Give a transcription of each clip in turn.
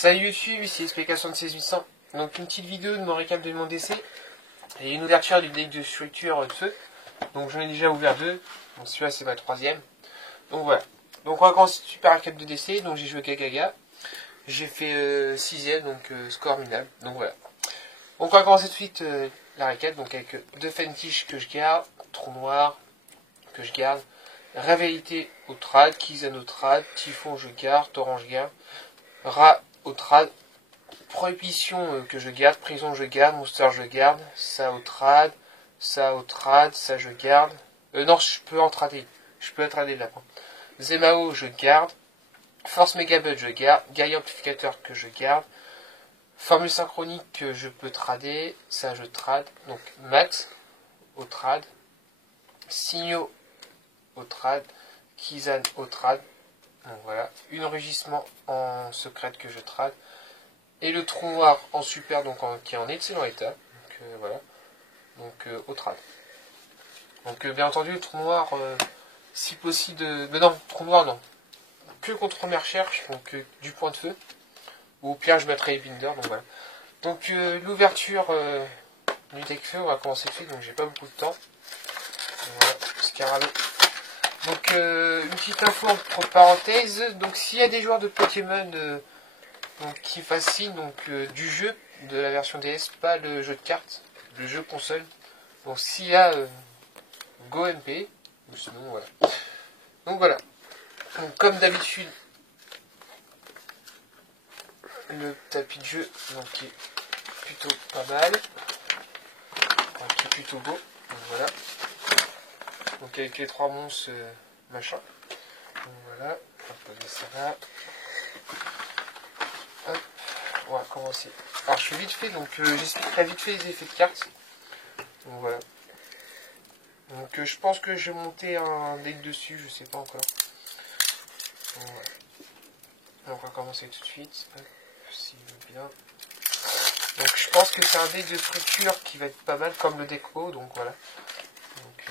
Salut YouTube, ici SPK76800. Donc une petite vidéo de mon récap de mon décès et une ouverture du deck de structure de feu. Donc j'en ai déjà ouvert deux, donc celui-là c'est ma troisième. Donc voilà. Donc on va commencer super récap de décès. Donc j'ai joué Kagaga. J'ai fait 6ème, donc score minable. Donc voilà. Donc on va commencer tout de suite la récap. Donc avec deux Fentish que je garde, Trou Noir que je garde, Révélité au trad, Kizan au trad, Typhon je garde, Torrent je garde, Rat au trad, Prohibition que je garde, Prison je garde, Monster je garde, ça au trad, ça je garde. Non, je peux en trader. Je peux trader le lapin. Zemao je garde, Force Megabud je garde, Gaia Amplificateur que je garde, Formule synchronique que je peux trader, ça je trade. Donc Max au trad, Signaux au trad, Kizan au trad. Donc voilà, une enregistrement en secrète que je trade. Et le trou noir en super, donc qui est en excellent état. Donc voilà, donc au trad. Donc bien entendu, le trou noir, si possible mais non, trou noir non. Que contre mes recherches, donc du point de feu. Ou au pire, je mettrai les binders, donc voilà. Donc l'ouverture du deck feu, on va commencer tout de suite, donc j'ai pas beaucoup de temps. Donc, voilà, Scarabée. Donc une petite info entre parenthèses, donc s'il y a des joueurs de Pokémon donc, qui fascinent donc, du jeu, de la version DS, pas le jeu de cartes, le jeu console, donc s'il y a GoMP, ou sinon voilà. Donc voilà, donc, comme d'habitude, le tapis de jeu donc, qui est plutôt pas mal, enfin, qui est plutôt beau, donc voilà. Donc avec les trois monstres machin. Donc voilà, on va poser ça là. Hop, on va commencer. Alors je suis vite fait, donc j'expliquerai vite fait les effets de cartes. Donc voilà. Donc je pense que je vais monter un deck dessus, je sais pas encore. Donc, voilà. Donc on va commencer tout de suite. Hop, s'il veut bien. Donc je pense que c'est un deck de structure qui va être pas mal comme le deck haut, donc voilà. Donc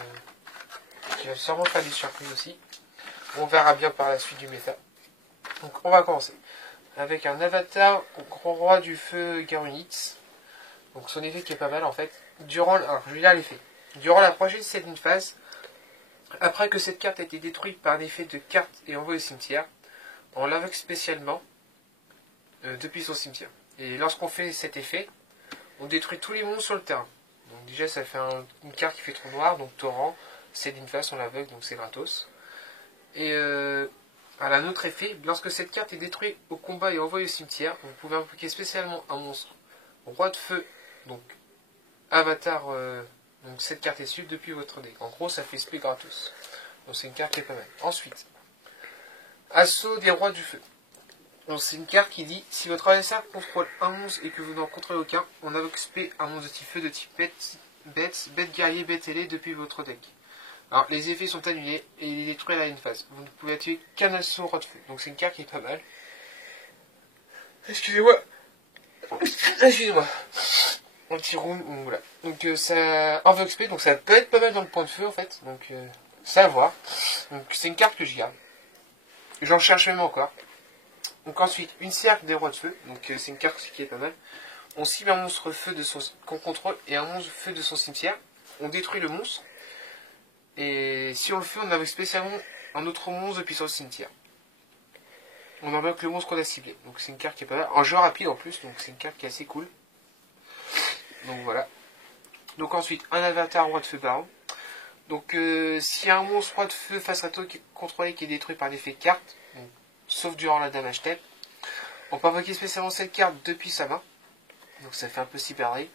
qui va sûrement faire des surprises aussi. On verra bien par la suite du méta. Donc on va commencer. Avec un avatar au grand roi du feu Garunitz. Donc son effet qui est pas mal en fait. Alors je vais lire l'effet. Durant la prochaine setting phase, après que cette carte a été détruite par un effet de carte et envoyée au cimetière, on l'invoque spécialement depuis son cimetière. Et lorsqu'on fait cet effet, on détruit tous les monstres sur le terrain. Donc déjà ça fait une carte qui fait trou noir, donc torrent, setting phase on l'invoque, donc c'est gratos. Et à un autre effet, lorsque cette carte est détruite au combat et envoyée au cimetière, vous pouvez invoquer spécialement un monstre roi de feu, donc avatar, donc cette carte est suivie depuis votre deck. En gros, ça fait SP gratos. Donc c'est une carte qui est pas mal. Ensuite, assaut des rois du feu. Donc c'est une carte qui dit, si votre adversaire contrôle un monstre et que vous n'en contrôlez aucun, on invoque SP un monstre de type feu, de type bête guerrier, bête ailé depuis votre deck. Alors, les effets sont annulés et il est détruit à la phase. Vous ne pouvez activer qu'un assaut roi de feu. Donc, c'est une carte qui est pas mal. Excusez-moi. Excusez-moi. Un petit room. Voilà. Donc, ça invoque SP. Donc, ça peut être pas mal dans le point de feu en fait. Donc, ça à voir. Donc, c'est une carte que je garde. J'en cherche même encore. Donc, ensuite, une cercle des rois de feu. Donc, c'est une carte qui est pas mal. On cible un monstre feu de son qu'on contrôle et un monstre feu de son cimetière. On détruit le monstre. Et si on le fait, on invoque spécialement un autre monstre depuis son cimetière. On invoque le monstre qu'on a ciblé. Donc c'est une carte qui est pas mal. En jeu rapide en plus, donc c'est une carte qui est assez cool. Donc voilà. Donc ensuite, un avatar roi de feu baron. Donc s'il y a un monstre roi de feu face à toi qui est contrôlé, qui est détruit par l'effet de carte, donc, sauf durant la damage step, on peut invoquer spécialement cette carte depuis sa main. Donc ça fait un peu cyberé.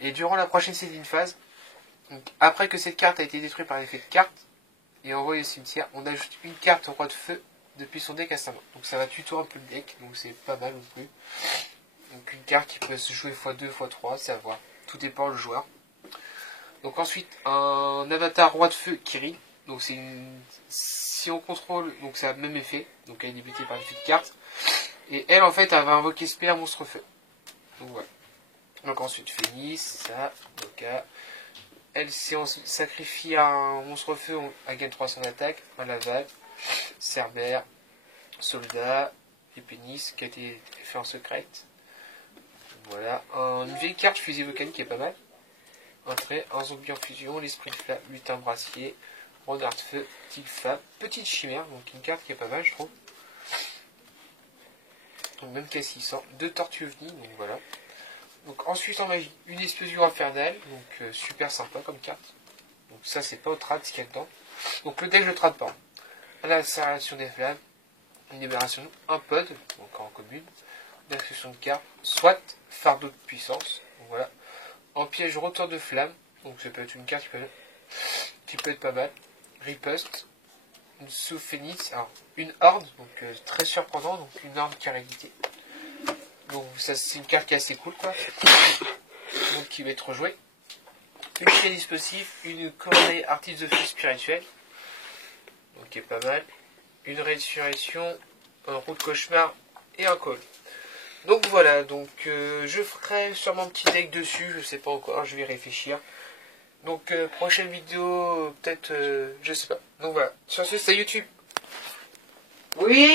Et durant la prochaine setting phase, donc, après que cette carte a été détruite par l'effet de carte et envoyée au cimetière, on ajoute une carte au roi de feu depuis son deck à sa main. Donc ça va tutorer un peu le deck, donc c'est pas mal non plus. Donc une carte qui peut se jouer x2, x3, c'est à voir. Tout dépend du joueur. Donc ensuite, un avatar roi de feu Kiri. Donc c'est une... Si on contrôle, donc c'est le même effet. Donc elle est débutée par l'effet de carte. Et elle en fait, elle va invoquer Spé un monstre feu. Donc voilà. Donc ensuite, Phénix, ça, Doka. Elle, si on sacrifie un monstre feu, elle gagne 300 d'attaque. Un Laval, Cerbère, Soldat, et pénis qui a été fait en secret. Voilà, une vieille carte fusée volcanique qui est pas mal. Un trait, un zombie en fusion, l'esprit de flamme, lutin brassier, renard de feu, petite femme, petite chimère, donc une carte qui est pas mal je trouve. Donc même qu'à 600, deux tortues ovnis, donc voilà. Donc ensuite en magie, une explosion infernale, donc super sympa comme carte. Donc ça c'est pas au trad ce qu'il y a dedans. Donc le deck je le trade pas. La serration des flammes, une libération, un pod, donc en commune, une inscription de carte, soit fardeau de puissance, donc voilà. En piège retour de flamme, donc ça peut être une carte qui peut être pas mal. Riposte, une sous-phénix, alors une horde, donc très surprenant, donc une horde qui a réalité. Donc ça c'est une carte qui est assez cool quoi. Donc qui va être rejouée. Une clé dispositif, une coordonnée artiste de feu spirituel, donc qui est pas mal. Une résurrection, un roue de cauchemar et un call. Donc voilà, donc je ferai sûrement un petit deck dessus, je sais pas encore, je vais réfléchir. Donc prochaine vidéo, peut-être, je sais pas. Donc voilà, sur ce c'est YouTube. Oui.